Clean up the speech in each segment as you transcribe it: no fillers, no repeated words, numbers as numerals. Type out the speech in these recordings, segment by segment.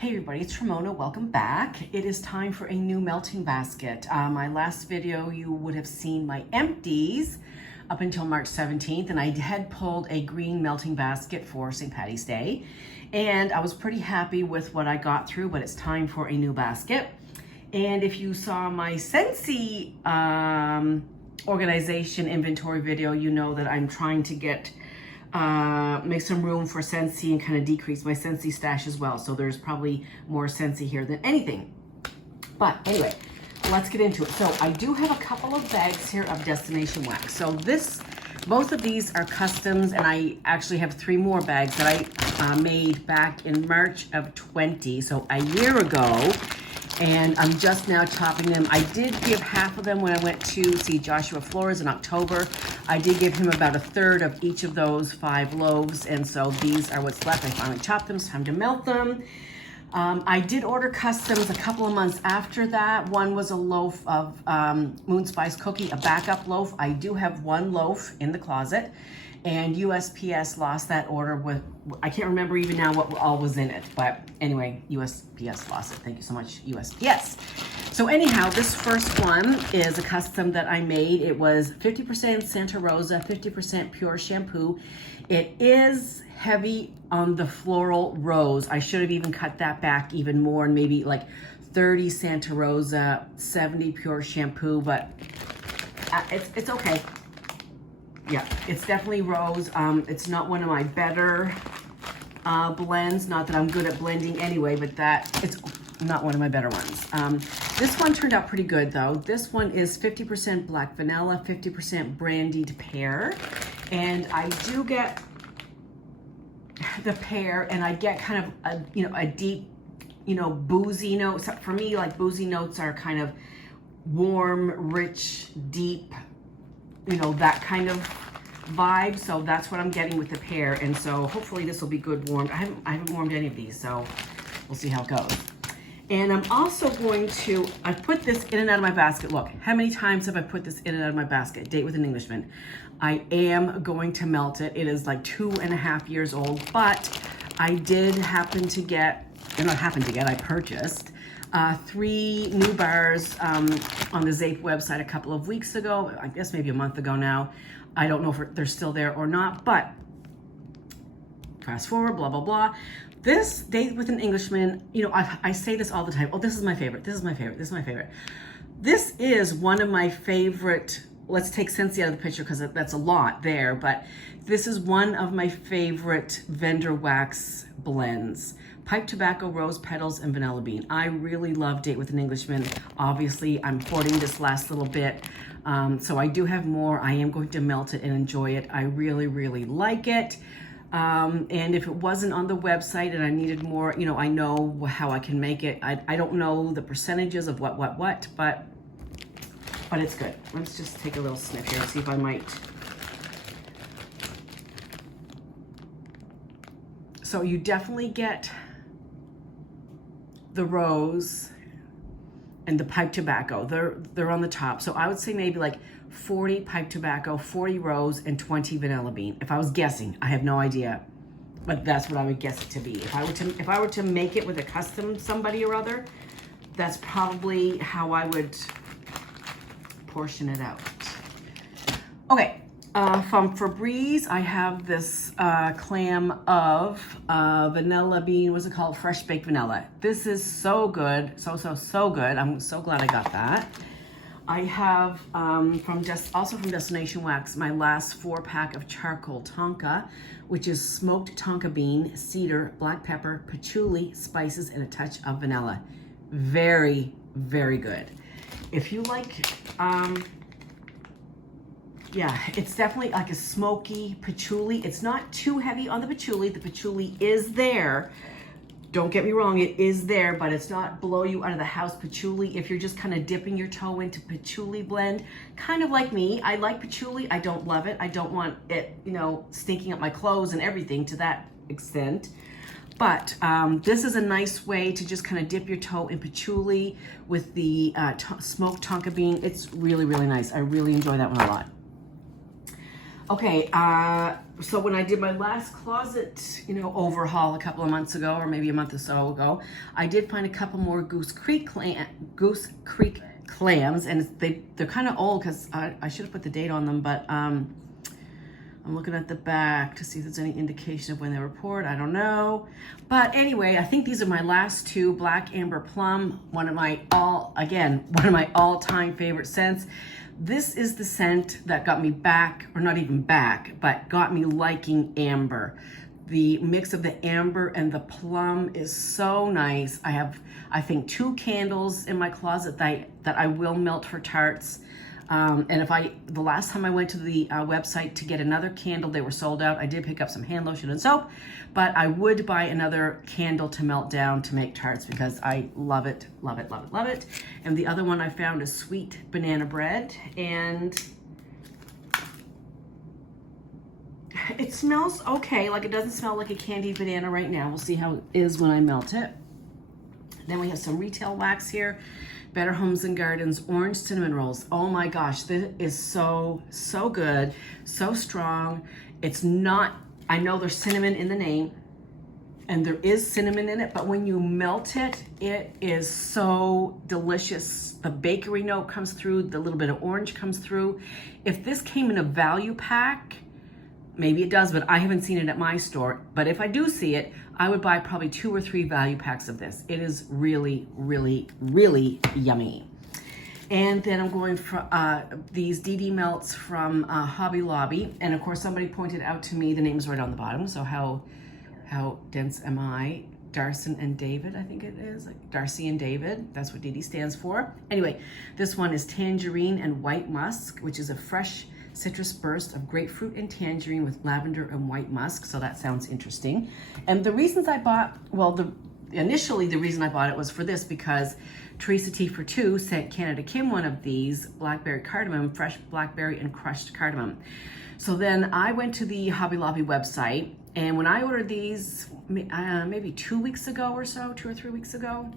Hey everybody, it's Ramona. Welcome back. It is time for a new melting basket. My last video, you would have seen my empties up until March 17th, and I had pulled a green melting basket for St. Patty's Day, and I was pretty happy with what I got through, but it's time for a new basket. And if you saw my Scentsy organization inventory video, you know that I'm trying to get make some room for Scentsy and kind of decrease my Scentsy stash as well. So there's probably more Scentsy here than anything. But anyway, let's get into it. So I do have a couple of bags here of destination wax. So both of these are customs, and I actually have 3 more bags that I made back in March of 20, so a year ago. And I'm just now chopping them. I did give half of them when I went to see Joshua Flores in October. I did give him about 1/3 of each of those 5 loaves, and so these are what's left. I finally chopped them, it's time to melt them. I did order customs a couple of months after that. One was a loaf of Moon Spice cookie, a backup loaf. I do have 1 loaf in the closet, and USPS lost that order with, I can't remember even now what all was in it, but anyway, USPS lost it. Thank you so much, USPS. So anyhow, this first one is a custom that I made. It was 50% Santa Rosa, 50% pure shampoo. It is heavy on the floral rose. I should have even cut that back even more, and maybe like 30 Santa Rosa, 70 pure shampoo, but it's okay. Yeah, it's definitely rose. It's not one of my better blends. Not that I'm good at blending anyway, but it's not one of my better ones. This one turned out pretty good though. This one is 50% black vanilla, 50% brandied pear. And I do get the pear, and I get kind of a deep, boozy note. So for me, like boozy notes are kind of warm, rich, deep, that kind of vibe. So that's what I'm getting with the pear, and so hopefully this will be good warmed. I haven't warmed any of these, so we'll see how it goes. And I'm also going to, I put this in and out of my basket. Look, how many times have I put this in and out of my basket? Date with an Englishman. I am going to melt it. It is like 2.5 years old, but I did happen to get, I purchased 3 new bars on the Zape website a couple of weeks ago. I guess maybe a month ago now. I don't know if they're still there or not, but fast forward, blah, blah, blah. This Date with an Englishman, I say this all the time. Oh, this is my favorite. This is my favorite. This is my favorite. This is one of my favorite. Let's take Scentsy out of the picture because that's a lot there, but this is one of my favorite vendor wax blends. Pipe tobacco, rose petals, and vanilla bean. I really love Date with an Englishman. Obviously, I'm hoarding this last little bit, so I do have more. I am going to melt it and enjoy it. I really, really like it. And if it wasn't on the website and I needed more, I know how I can make it. I don't know the percentages of what, but it's good. Let's just take a little sniff here and see if I might. So you definitely get the rose and the pipe tobacco. They're on the top. So I would say maybe like 40 pipe tobacco, 40 rose, and 20 vanilla bean. If I was guessing, I have no idea, but that's what I would guess it to be. If I were to make it with a custom somebody or other, that's probably how I would portion it out. Okay. From Febreze, I have this clam of vanilla bean. What's it called? Fresh baked vanilla. This is so good. So good. I'm so glad I got that. I have also from Destination Wax, my last 4-pack of charcoal tonka, which is smoked tonka bean, cedar, black pepper, patchouli, spices, and a touch of vanilla. Very, very good. If you like, yeah, it's definitely like a smoky patchouli. It's not too heavy on the patchouli. The patchouli is there. Don't get me wrong, it is there, but it's not blow you out of the house patchouli. If you're just kind of dipping your toe into patchouli blend, kind of like me, I like patchouli. I don't love it. I don't want it, stinking up my clothes and everything to that extent. But this is a nice way to just kind of dip your toe in patchouli with the smoked tonka bean. It's really, really nice. I really enjoy that one a lot. Okay, so when I did my last closet, overhaul a couple of months ago, or maybe a month or so ago, I did find a couple more Goose Creek clams, and they're kind of old because I should have put the date on them, but I'm looking at the back to see if there's any indication of when they were poured. I don't know. But anyway, I think these are my last two. Black Amber Plum, one of my all-time favorite scents. This is the scent that got me back, or not even back, but got me liking amber. The mix of the amber and the plum is so nice. I have, I think, 2 candles in my closet that I will melt for tarts. And the last time I went to the website to get another candle, they were sold out. I did pick up some hand lotion and soap, but I would buy another candle to melt down to make tarts because I love it, love it, love it, love it. And the other one I found is sweet banana bread, and it smells okay. Like, it doesn't smell like a candied banana right now. We'll see how it is when I melt it. Then we have some retail wax here. Better Homes and Gardens Orange Cinnamon Rolls. Oh my gosh, this is so, so good, so strong. It's not, I know there's cinnamon in the name, and there is cinnamon in it, but when you melt it, it is so delicious. The bakery note comes through, the little bit of orange comes through. If this came in a value pack, maybe it does, but I haven't seen it at my store. But if I do see it, I would buy probably 2 or 3 value packs of this. It is really, really, really yummy. And then I'm going for these DD melts from Hobby Lobby. And of course, somebody pointed out to me, the name is right on the bottom. So how dense am I? Darcy and David, I think it is. Like Darcy and David, that's what DD stands for. Anyway, this one is Tangerine and White Musk, which is a fresh citrus burst of grapefruit and tangerine with lavender and white musk. So that sounds interesting. And the reasons I bought, initially the reason I bought it was for this, because Teresa T for 2 sent Canada Kim one of these blackberry cardamom, fresh blackberry and crushed cardamom. So then I went to the Hobby Lobby website, and when I ordered these maybe 2 weeks ago or so, 2 or 3 weeks ago,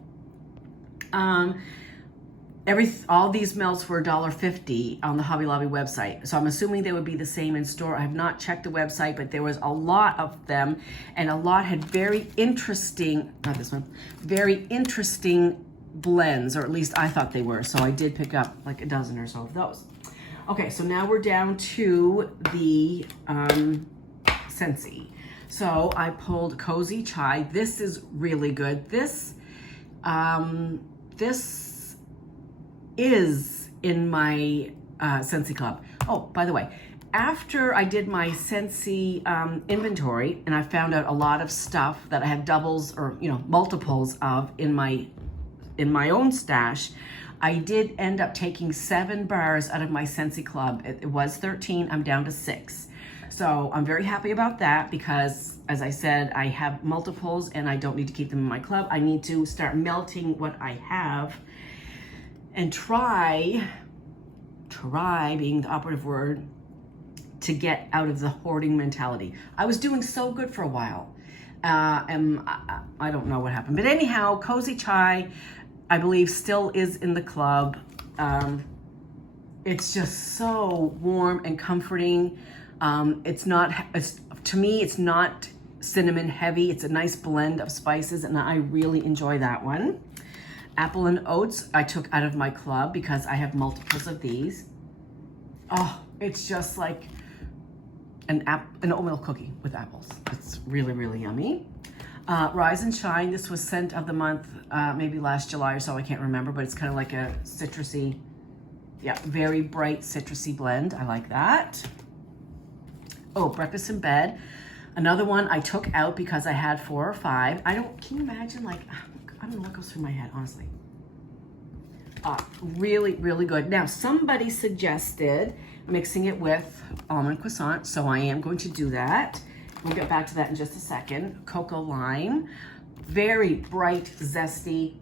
all these melts were $1.50 on the Hobby Lobby website. So I'm assuming they would be the same in store. I have not checked the website, but there was a lot of them, and a lot had very interesting, not this one, very interesting blends, or at least I thought they were. So I did pick up like a dozen or so of those. Okay, so now we're down to the Scentsy. So I pulled Cozy Chai. This is really good. This is in my Scentsy club. Oh, by the way, after I did my Scentsy inventory, and I found out a lot of stuff that I have doubles or multiples of in my own stash, I did end up taking 7 bars out of my Scentsy club. It was 13, I'm down to 6. So I'm very happy about that because, as I said, I have multiples and I don't need to keep them in my club. I need to start melting what I have and try being the operative word, to get out of the hoarding mentality. I was doing so good for a while, and I don't know what happened. But anyhow, Cozy Chai, I believe, still is in the club. It's just so warm and comforting. To me, it's not cinnamon heavy. It's a nice blend of spices, and I really enjoy that one. Apple and Oats I took out of my club because I have multiples of these. Oh, it's just like an oatmeal cookie with apples. It's really, really yummy. Rise and Shine, this was scent of the month, maybe last July or so, I can't remember, but it's kind of like a citrusy, very bright citrusy blend. I like that. Oh, Breakfast in Bed. Another one I took out because I had 4 or 5. Can you imagine, like, I don't know what goes through my head, honestly. Really, really good. Now, somebody suggested mixing it with almond croissant, so I am going to do that. We'll get back to that in just a second. Cocoa Lime, very bright, zesty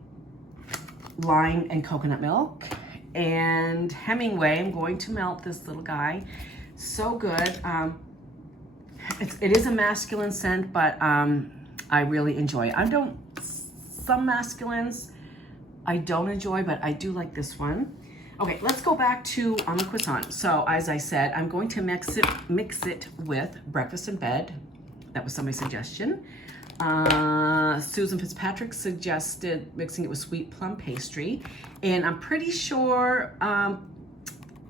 lime and coconut milk. And Hemingway, I'm going to melt this little guy. So good. It is a masculine scent, but I really enjoy it. Some masculines I don't enjoy, but I do like this one. Okay, let's go back to almond croissant. So as I said, I'm going to mix it with breakfast in bed. That was somebody's suggestion. Susan Fitzpatrick suggested mixing it with sweet plum pastry. And I'm pretty sure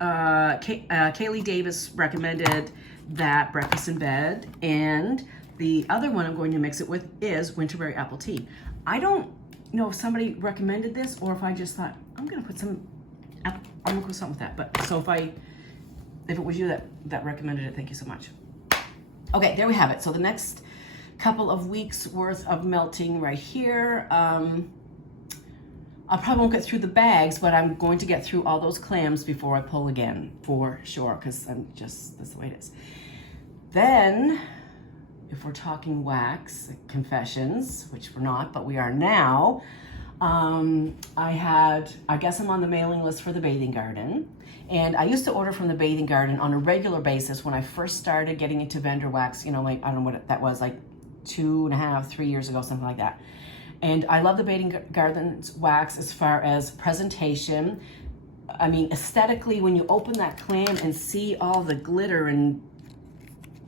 Kaylee Davis recommended that breakfast in bed. And the other one I'm going to mix it with is winterberry apple tea. I don't know if somebody recommended this or if I just thought, I'm gonna put some almond croissant with that. But so if it was you that recommended it, thank you so much. Okay, there we have it. So the next couple of weeks worth of melting right here. I probably won't get through the bags, but I'm going to get through all those clams before I pull again, for sure, because that's the way it is. Then, if we're talking wax confessions, which we're not, but we are now, I guess I'm on the mailing list for the Bathing Garden. And I used to order from the Bathing Garden on a regular basis when I first started getting into vendor wax, you know, like, I don't know what that was, like 2.5, 3 years ago, something like that. And I love the Bathing Garden's wax as far as presentation. I mean, aesthetically, when you open that clam and see all the glitter and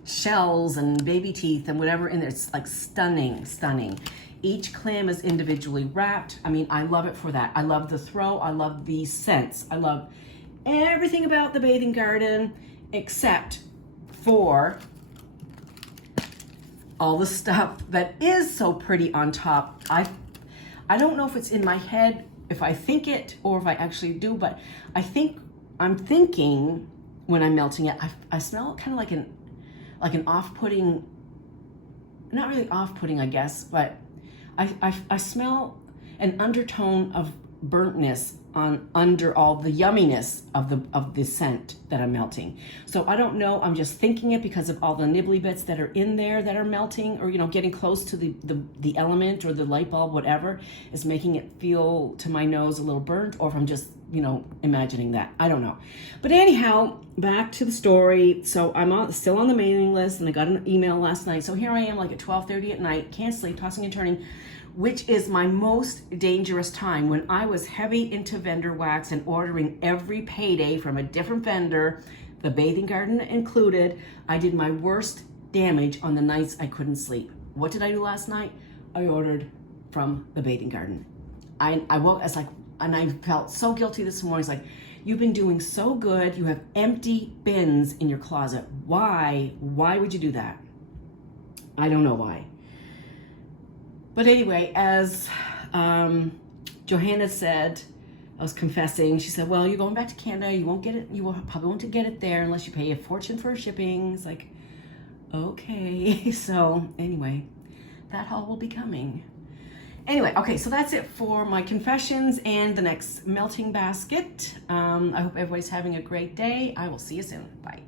shells and baby teeth and whatever in there, it's like stunning, stunning. Each clam is individually wrapped. I mean, I love it for that. I love the throw. I love the scents. I love everything about the Bathing Garden except for all the stuff that is so pretty on top. I don't know if it's in my head, if I think it or if I actually do, but I'm thinking when I'm melting it, I smell kind of like an off-putting, not really off-putting, I guess, but I smell an undertone of burntness under all the yumminess of the scent that I'm melting. So I don't know, I'm just thinking it because of all the nibbly bits that are in there that are melting, or, you know, getting close to the element or the light bulb, whatever is making it feel to my nose a little burnt, or if I'm just, you know, imagining that. I don't know. But anyhow, back to the story. So I'm still on the mailing list, and I got an email last night. So here I am, like at 12:30 at night, can't sleep, tossing and turning, which is my most dangerous time. When I was heavy into vendor wax and ordering every payday from a different vendor, the Bathing Garden included, I did my worst damage on the nights I couldn't sleep. What did I do last night? I ordered from the Bathing Garden. I woke, I was like, and I felt so guilty this morning. It's like, you've been doing so good. You have empty bins in your closet. Why would you do that? I don't know why. But anyway, as Johanna said, I was confessing, she said, well, you're going back to Canada, you won't get it, you probably won't get it there unless you pay a fortune for shipping. It's like, okay. So anyway, that haul will be coming. Anyway, okay, so that's it for my confessions and the next melting basket. I hope everybody's having a great day. I will see you soon. Bye.